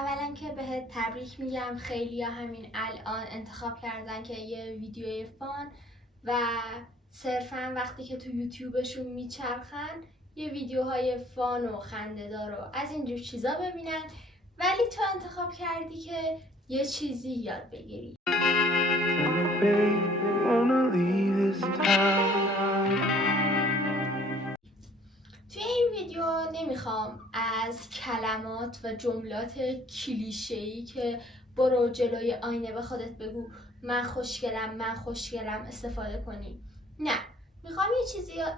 اولا که بهت تبریک میگم، خیلی همین الان انتخاب کردن که یه ویدیوی فان و صرفا وقتی که تو یوتیوبشون میچرخن یه ویدیوهای فان و خنده‌دار و از اینجور چیزا ببینن، ولی تو انتخاب کردی که یه چیزی یاد بگیری. توی این ویدیو نمیخوام از کلمات و جملات کلیشه‌ای که برو جلوی آینه به خودت بگو من خوشگلم استفاده کنی. نه، میخوام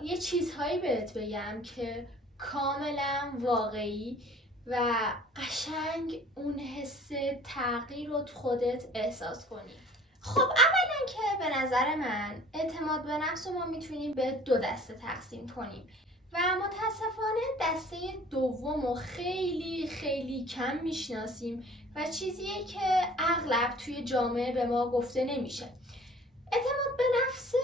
یه چیزهایی بهت بگم که کاملا واقعی و قشنگ اون حس تغییر رو تو خودت احساس کنی. خب اولا که به نظر من اعتماد به نفس رو ما میتونیم به 2 دسته تقسیم کنیم و متاسفانه دسته دوم رو خیلی کم میشناسیم و چیزیه که اغلب توی جامعه به ما گفته نمیشه. اعتماد به نفس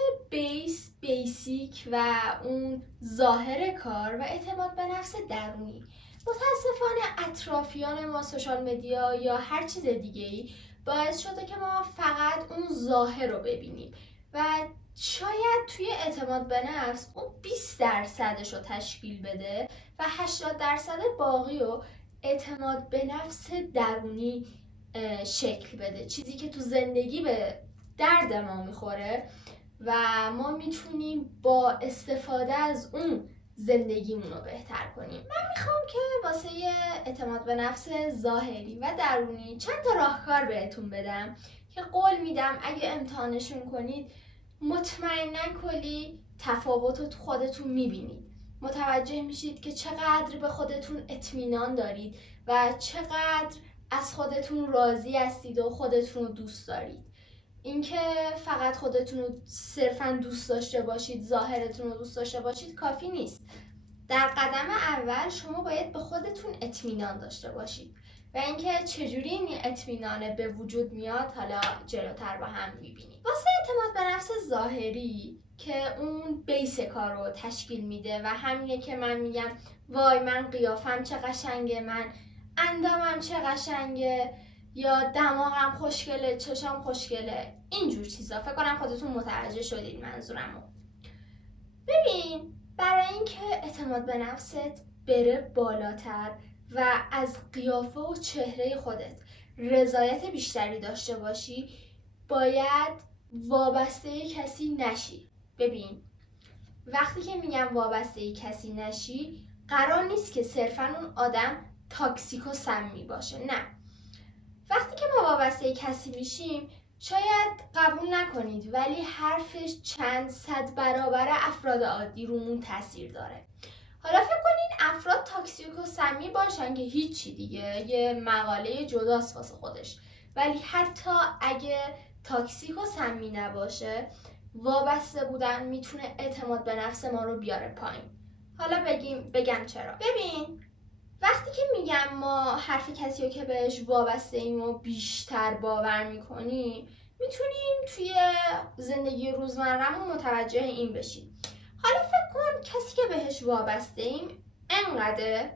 بیسیک و اون ظاهر کار و اعتماد به نفس درونی. متاسفانه اطرافیان ما، سوشال مدیا یا هر چیز دیگه‌ای باعث شده که ما فقط اون ظاهر رو ببینیم و شاید توی اعتماد به نفس اون 20% رو تشکیل بده و 80% باقی رو اعتماد به نفس درونی شکل بده، چیزی که تو زندگی به درد ما میخوره و ما میتونیم با استفاده از اون زندگیمون رو بهتر کنیم. من میخوام که واسه اعتماد به نفس ظاهری و درونی چند تا راهکار بهتون بدم که قول میدم اگه امتحانشون کنید مطمئنا کلی تفاوت رو تو خودتون میبینید، متوجه میشید که چقدر به خودتون اطمینان دارید و چقدر از خودتون راضی هستید و خودتون رو دوست دارید. اینکه فقط خودتون رو صرفا دوست داشته باشید، ظاهرتون رو دوست داشته باشید کافی نیست. در قدم اول شما باید به خودتون اطمینان داشته باشید و اینکه چجوری این اطمینان به وجود میاد حالا جلوتر با هم میبینیم. واسه اعتماد به نفس ظاهری که اون بیس کار رو تشکیل میده و همینه که من میگم وای من قیافم چه قشنگه، من اندامم چه قشنگه، یا دماغم خوشگله، چشام خوشگله، اینجور چیزا. فکر کنم خودتون متوجه شدید منظورمو. ببین، برای اینکه اعتماد به نفست بره بالاتر و از قیافه و چهره خودت رضایت بیشتری داشته باشی باید وابسته کسی نشی. ببین، وقتی که میگم وابسته کسی نشی قرار نیست که صرفا اون آدم تاکسیک و سمی باشه، نه. وقتی که ما وابسته کسی میشیم شاید قبول نکنید ولی حرفش چند صد برابر افراد عادی رومون تاثیر داره. حالا فکر کنین افراد تاکسیک و سمی باشن که هیچی دیگه، یه مقاله جداست واسه خودش، ولی حتی اگه تاکسیک و سمی نباشه وابسته بودن میتونه اعتماد به نفس ما رو بیاره پایین. حالا بگم چرا. ببین، وقتی که میگم ما حرف کسی رو که بهش وابسته ایم و بیشتر باور میکنیم میتونیم توی زندگی روزمره‌مون متوجه این بشیم. حالا فکر کن کسی که بهش وابسته ایم انقدر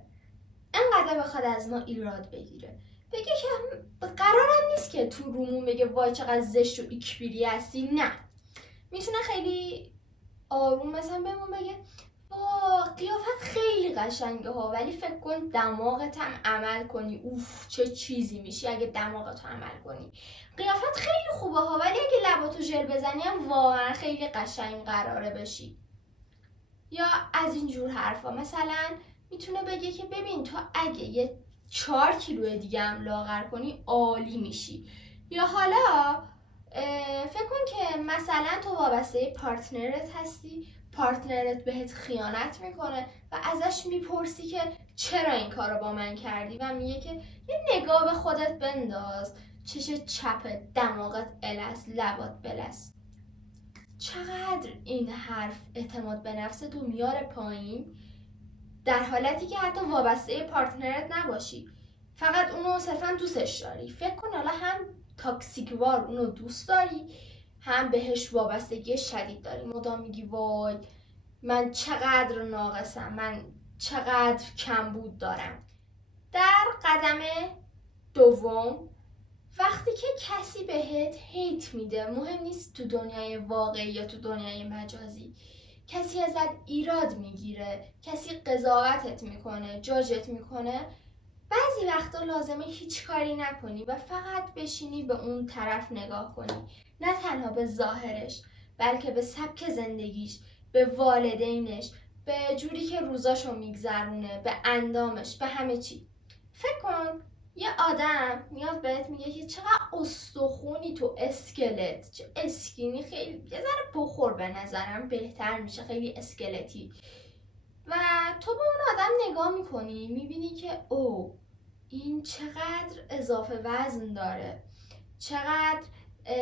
بخواد از ما ایراد بگیره، بگه که قرارم نیست که تو رومون بگه وای چقدر زشت و ایکبیری هستی. نه، میتونه خیلی آروم مثلا بهمون بگه قیافت خیلی قشنگه ها، ولی فکر کن دماغت هم عمل کنی، اوف چه چیزی میشی اگه دماغت عمل کنی. قیافت خیلی خوبه ها، ولی اگه لباتو ژل بزنی هم واقعا خیلی قشنگ قراره بشی. یا از اینجور حرفا. مثلا میتونه بگه که ببین تو اگه یه 4 کیلو دیگه هم لاغر کنی عالی میشی. یا حالا فکر کن که مثلا تو وابسته پارتنرت هستی، پارتنرت بهت خیانت میکنه و ازش میپرسی که چرا این کارو با من کردی و میگه که یه نگاه به خودت بنداز، چش چپت، دماغت الست، لبات بلست. چقدر این حرف اعتماد به نفس تو میاره پایین، در حالتی که حتی وابسته پارتنرت نباشی، فقط اونو صرفا دوستش داری. فکر کن حالا هم تاکسیکوار اونو دوست داری هم بهش وابستگی شدید داری، مدام میگی وای من چقدر ناقصم، من چقدر کمبود دارم. در قدم دوم، وقتی که کسی بهت هیت میده، مهم نیست تو دنیای واقعی یا تو دنیای مجازی، کسی ازت ایراد میگیره، کسی قضاوتت میکنه، جاجت میکنه، بعضی وقتا لازمه هیچ کاری نکنی و فقط بشینی به اون طرف نگاه کنی، نه تنها به ظاهرش بلکه به سبک زندگیش، به والدینش، به جوری که روزاشو میگذرونه، به اندامش، به همه چی. فکر کن یه آدم میاد بهت میگه که چقدر استخونی تو، اسکلت، چه اسکینی، خیلی یه ذره بخور، به نظرم بهتر میشه، خیلی اسکلتی. و تو به اون آدم نگاه میکنی، میبینی که او این چقدر اضافه وزن داره، چقدر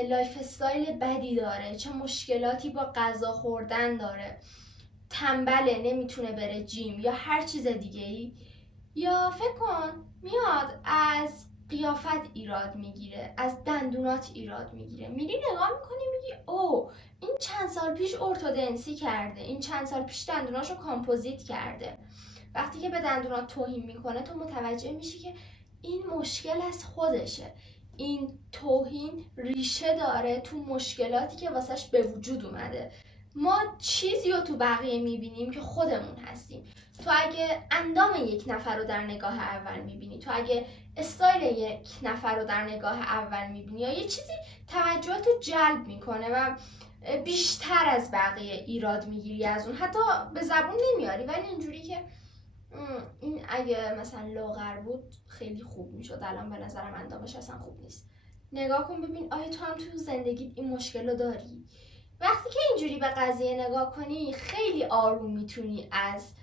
لایف استایل بدی داره، چه مشکلاتی با غذا خوردن داره، تنبله، نمیتونه بره جیم یا هر چیز دیگه ای. یا فکر کن میاد از قیافت ایراد میگیره، از دندونات ایراد میگیره، میری نگاه میکنی میگی او این چند سال پیش ارتودنسی کرده، این چند سال پیش دندوناشو کامپوزیت کرده. وقتی که به دندونات توهین میکنه تو متوجه میشی که این مشکل از خودشه، این توهین ریشه داره تو مشکلاتی که واسش به وجود اومده. ما چیزی رو تو بقیه میبینیم که خودمون هستیم. تو اگه اندام یک نفر رو در نگاه اول میبینی، تو اگه استایل یک نفر رو در نگاه اول میبینی یا یه چیزی توجهت رو جلب میکنه و بیشتر از بقیه ایراد میگیری از اون، حتی به زبون نمیاری ولی اینجوری که این اگه مثلا لاغر بود خیلی خوب میشد، الان به نظرم اندامش اصلا خوب نیست. نگاه کن ببین آیا تو هم تو زندگیت این مشکل رو داری؟ وقتی که اینجوری به قضیه نگاه کنی خیلی آروم میتونی از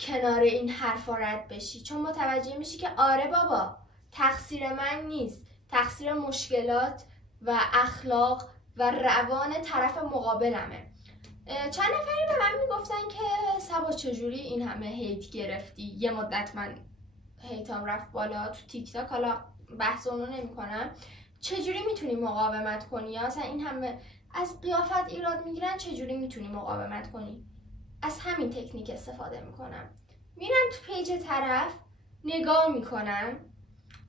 کنار این حرفا رد بشی، چون متوجه میشی که آره بابا تقصیر من نیست، تقصیر مشکلات و اخلاق و روان طرف مقابلمه. چند نفری به من میگفتن که سبا چجوری این همه هیت گرفتی؟ یه مدت من هیتام رفت بالا تو تیک تاک، حالا بحث اونو نمی کنم. چجوری میتونی مقاومت کنی؟ یا مثلا این همه از قیافت ایراد میگیرن، چجوری میتونی مقاومت کنی؟ از همین تکنیک استفاده میکنم، میرم تو پیج طرف نگاه میکنم،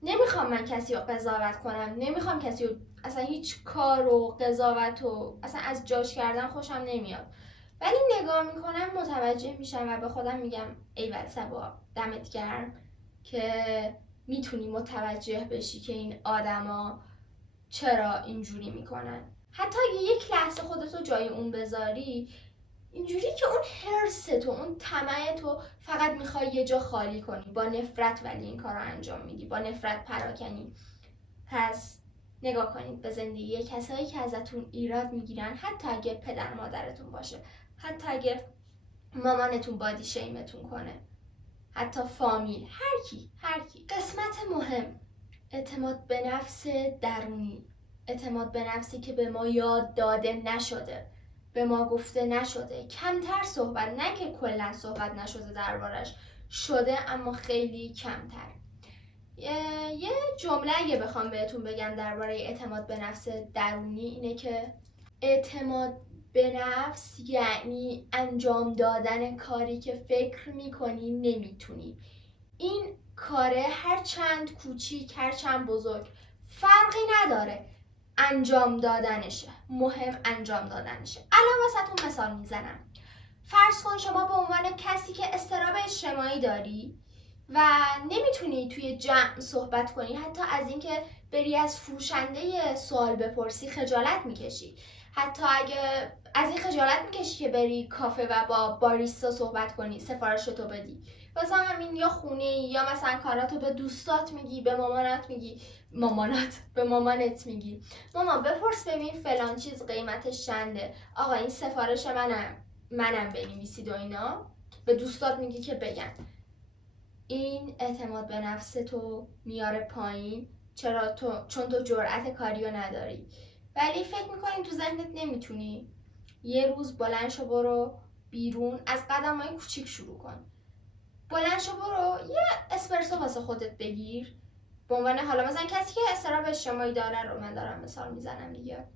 نمیخوام من کسی رو قضاوت کنم، نمیخوام کسی رو اصلا هیچ کار و قضاوت و اصلا از جاش کردن خوشم نمیاد، ولی نگاه میکنم متوجه میشم و به خودم میگم ایول سبا دمت گرم که میتونی متوجه بشی که این آدما چرا اینجوری میکنن. حتی اگه یک لحظه خودتو جای اون بذاری، اینجوری که اون حرصتو، اون طمعتو فقط میخوای یه جا خالی کنی، با نفرت ولی این کار رو انجام میدی، با نفرت پراکنی. پس نگاه کنید به زندگی کسایی که ازتون ایراد میگیرن، حتی اگه پدر مادرتون باشه، حتی اگه مامانتون بادی شیمتون کنه، حتی فامیل، هر کی. قسمت مهم، اعتماد به نفس درونی، اعتماد به نفسی که به ما یاد داده نشده، به ما گفته نشده، کمتر صحبت، نه که کلا صحبت نشده دربارش، شده اما خیلی کمتر. یه جمله اگه بخوام بهتون بگم درباره اعتماد به نفس درونی اینه که اعتماد به نفس یعنی انجام دادن کاری که فکر میکنی نمیتونی. این کاره هر چند کوچیک هر چند بزرگ فرقی نداره، انجام دادنشه، مهم انجام دادنشه. الان واسهتون مثال میزنم. فرض کن شما به عنوان کسی که اضطراب اجتماعی داری و نمیتونی توی جمع صحبت کنی، حتی از اینکه بری از فروشنده سوال بپرسی خجالت میکشی، حتی اگه از این خجالت میکشی که بری کافه و با باریستا صحبت کنی، سفارشتو بدی. واسه همین یا خونه یا مثلا کاراتو به دوستات میگی، به مامانت میگی، به مامانت میگی مامان بپرس ببین فلان چیز قیمتش چنده، آقا این سفارش منم بنویسید و اینا، به دوستات میگی که بگن. این اعتماد به نفس تو میاره پایین. چرا؟ چون تو جرأت کاریو نداری، ولی فکر میکنی تو ذهنت نمیتونی. یه روز بلند شو برو بیرون، از قدم‌های کوچیک شروع کن. بلند شو برو یه اسپرسو واسه خودت بگیر، به عنوان حالا مثلا کسی که اضطراب اجتماعی داره رو من دارم مثال میزنم دیگه،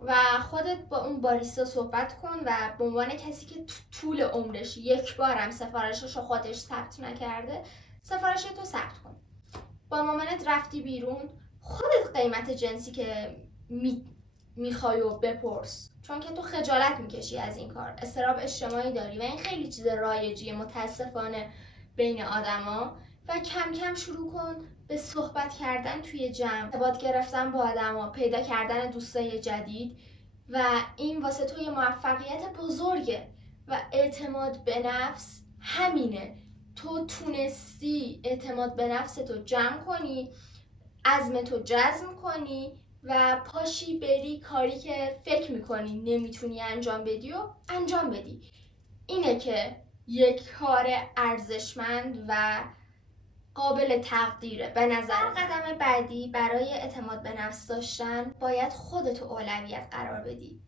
و خودت با اون باریستا صحبت کن و به عنوان کسی که طول عمرش یک بارم سفارشش رو خودش ثبت نکرده، سفارش تو ثبت کن. با مامانت رفتی بیرون، خودت قیمت جنسی که میخوای و بپرس، چون که تو خجالت میکشی از این کار، اضطراب اجتماعی داری و این خیلی چیز رایجیه متاسفانه بین آدما. و کم کم شروع کن به صحبت کردن توی جمع، ارتباط گرفتن با آدما، پیدا کردن دوستای جدید و این واسه تو یه موفقیت بزرگه و اعتماد به نفس همینه. تو تونستی اعتماد به نفستو جمع کنی، عزمتو جزم کنی و پاشی بری کاری که فکر میکنی نمیتونی انجام بدی و انجام بدی. اینه که یک کار ارزشمند و قابل تقدیره به نظر. قدم بعدی برای اعتماد به نفس داشتن باید خودتو اولویت قرار بدی.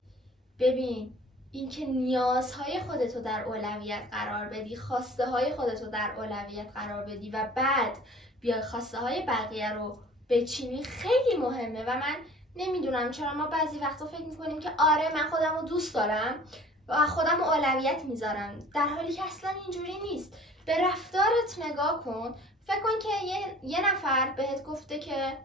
ببین، اینکه نیازهای خودتو در اولویت قرار بدی، خواسته های خودتو در اولویت قرار بدی و بعد بیای خواسته های بقیه رو بچینی خیلی مهمه. و من نمیدونم چرا ما بعضی وقتا فکر میکنیم که آره من خودم رو دوست دارم و خودم رو اولویت میذارم، در حالی که اصلا اینجوری نیست. به رفتارت نگاه کن. فکر کن که یه نفر بهت گفته که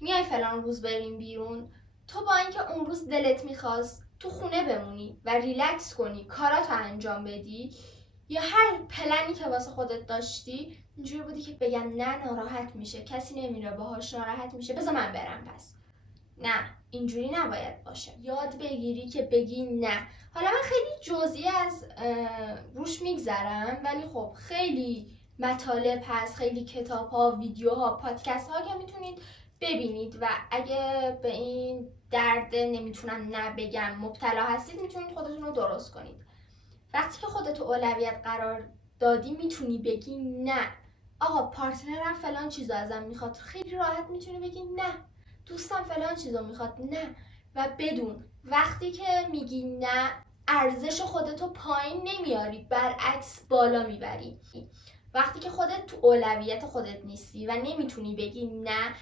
میای فلان روز بریم بیرون، تو با اینکه اون روز دلت میخواست تو خونه بمونی و ریلکس کنی، کاراتو انجام بدی، یا هر پلنی که واسه خودت داشتی اینجوری بودی که بگم نه ناراحت میشه، کسی نمیره باهاش ناراحت میشه، بذار من برم. پس نه، اینجوری نباید باشه. یاد بگیری که بگی نه. حالا من خیلی جزئی از روش میگذرم، ولی خب خیلی مطالب هست، خیلی کتاب ها، ویدیوها، پادکست ها که میتونید ببینید و اگه به این درد نمیتونم نه بگم مبتلا هستید میتونید خودتون رو درست کنید. وقتی که خودتو اولویت قرار دادی میتونی بگی نه. آقا پارتنرم فلان چیزو ازم میخواد، خیلی راحت میتونی بگی نه. دوستم فلان چیزو میخواد، نه. و بدون وقتی که میگی نه ارزش خودتو پایین نمیاری، برعکس بالا میبری. وقتی که خودت تو اولویت خودت نیستی و نمیتونی بگی نه،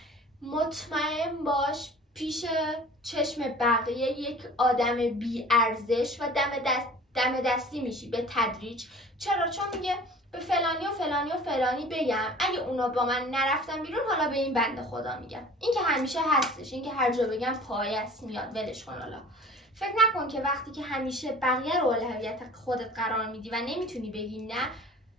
مطمئن باش پیش چشم بقیه یک آدم بی ارزش و دم دستی میشی به تدریج. چرا؟ چون میگه به فلانی و فلانی و فلانی بگم، اگه اونا با من نرفتن بیرون حالا به این بنده خدا میگم. این که همیشه هستش، این که هر جا بگم پایست میاد، ولش کن. حالا فکر نکن که وقتی که همیشه بقیه رو اولویت خودت قرار میدی و نمیتونی بگی نه،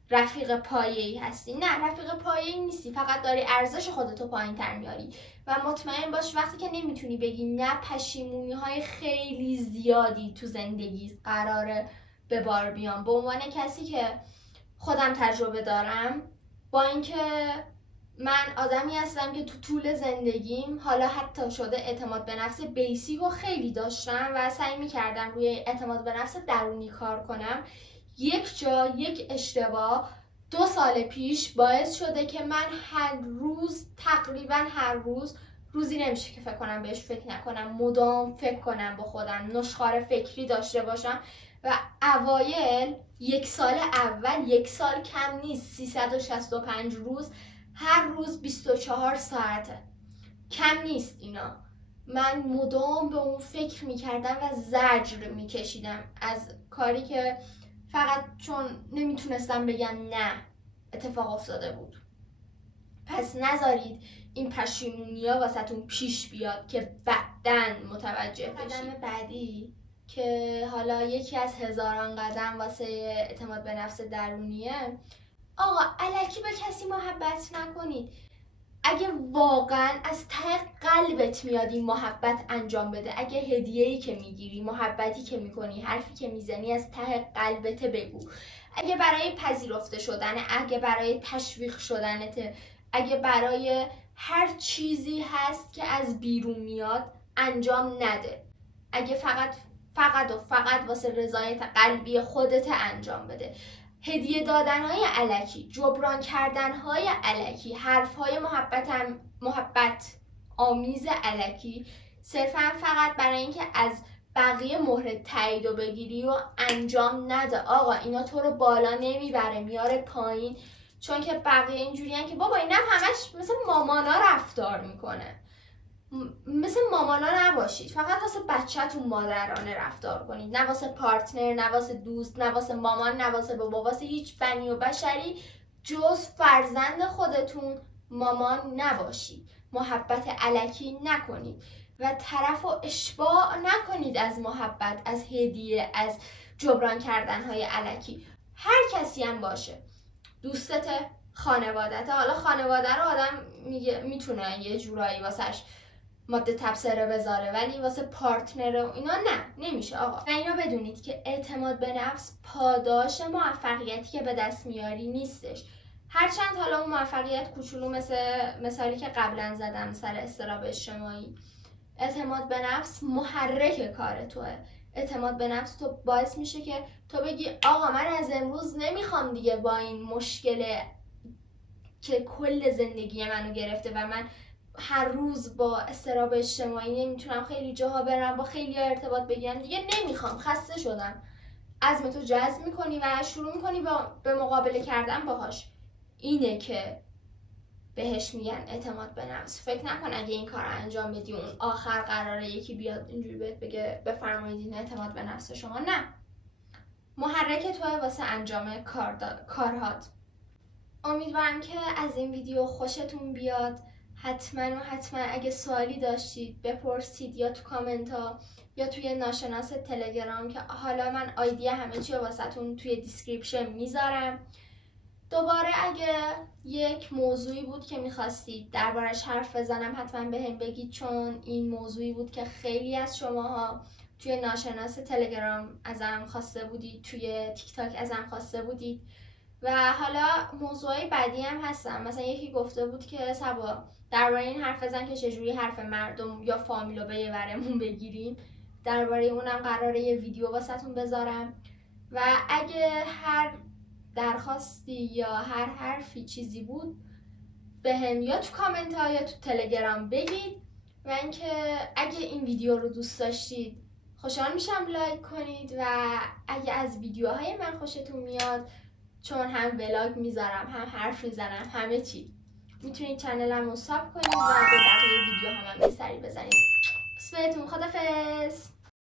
رفیق پایه‌ای هستی. نه، رفیق پایه‌ای نیستی، فقط داری ارزش خودتو پایین تر میاری. و مطمئن باش وقتی که نمیتونی بگی نه، پشیمونی‌های خیلی زیادی تو زندگی قراره به بار بیان. به عنوان کسی که خودم تجربه دارم، با اینکه من آدمی هستم که تو طول زندگیم حالا حتی شده اعتماد به نفس بیسیک رو خیلی داشتم و سعی می‌کردم روی اعتماد به نفس درونی کار کنم، یک اشتباه 2 سال پیش باعث شده که من تقریبا هر روز، روزی نمیشه که فکر کنم بهش فکر نکنم، مدام فکر کنم با خودم، نشخوار فکری داشته باشم. و اوایل 1 سال اول، 1 سال کم نیست، 365 روز، هر روز 24 ساعته، کم نیست اینا. من مدام به اون فکر میکردم و زجر میکشیدم از کاری که فقط چون نمیتونستم بگم نه اتفاق افتاده بود. پس نذارید این پشیمونی‌ها واسهتون پیش بیاد که بعداً متوجه بشید. قدم بعدی که حالا یکی از هزاران قدم واسه اعتماد به نفس درونیه، آقا الکی به کسی محبت نکنید. اگه واقعا از ته قلبت میاد این محبت انجام بده، اگه هدیه‌ای که میگیری، محبتی که میکنی، حرفی که میزنی از ته قلبت بگو. اگه برای پذیرفته شدن، اگه برای تشویق شدنته، اگه برای هر چیزی هست که از بیرون میاد انجام نده. اگه فقط واسه رضایت قلبی خودت انجام بده. هدیه دادن‌های الکی، جبران کردن‌های الکی، حرف‌های محبت آمیز الکی، صرفاً فقط برای اینکه از بقیه مهر تایید رو بگیری و انجام نده. آقا اینا تو رو بالا نمیبره، میاره پایین. چون که بقیه اینجوریان که بابا اینم همش مثل مامانا رفتار میکنه. مثل مامانا نباشید، فقط واسه بچه‌تون مادرانه رفتار کنید، نه واسه پارتنر، نه واسه دوست، نه واسه مامان، نه واسه بابا، واسه هیچ بنی و بشری جز فرزند خودتون مامان نباشید، محبت الکی نکنید و طرف رو اشباع نکنید از محبت، از هدیه، از جبران کردن های الکی. هر کسی هم باشه، دوستت، خانوادت. حالا خانواده رو آدم میتونه یه جورایی واسش ماده تبصره بذاره، ولی واسه پارتنر و اینا نه، نمیشه آقا. و اینا بدونید که اعتماد به نفس پاداش موفقیتی که به دست میاری نیستش. هرچند حالا اون موفقیت کوچولو مثالی که قبلا زدم سر اضطراب اجتماعی، اعتماد به نفس محرک کار توه. اعتماد به نفس تو باعث میشه که تو بگی آقا من از امروز نمیخوام دیگه با این مشکل که کل زندگی منو گرفته و من هر روز با اضطراب اجتماعی نمیتونم خیلی جاها برم، با خیلی ارتباط بگیرم، دیگه نمیخوام، خسته شدم. عزمتو جزم میکنی و شروع میکنی به مقابله کردن باهاش. اینه که بهش میگن اعتماد به نفس. فکر نکن اگه این کار انجام بدی اون آخر قراره یکی بیاد اینجوری بهت بگه بفرمایید این اعتماد به نفس شما. نه، محرک توه واسه انجام کارهات. امیدوارم که از این ویدیو خوشتون بیاد. حتما اگه سوالی داشتید بپرسید، یا تو کامنت ها یا توی ناشناس تلگرام که حالا من آیدی همه چی واسهتون توی دیسکریپشن میذارم. دوباره اگه یک موضوعی بود که میخواستید دربارش حرف بزنم حتما بهم بگید، چون این موضوعی بود که خیلی از شماها توی ناشناس تلگرام ازم خواسته بودید، توی تیک تاک ازم خواسته بودید. و حالا موضوعی بعدی هم هستم. مثلا یکی گفته بود که سبا درباره این حرف بزن که چجوری حرف مردم یا فامیلو به یه ورمون بگیریم. درباره اونم قراره یه ویدیو واسهتون بذارم. و اگه هر درخواستی یا هر حرفی چیزی بود بهم یا تو کامنت ها یا تو تلگرام بگید. و اینکه اگه این ویدیو رو دوست داشتید خوشحال میشم لایک کنید. و اگه از ویدیوهای من خوشتون میاد، چون هم ولاگ میذارم هم حرف میزنم همه چی، میتونید چنلم رو ساب کنید و به بقیه ویدیو هم یه سری بزنید. بس بهتون خدافظ.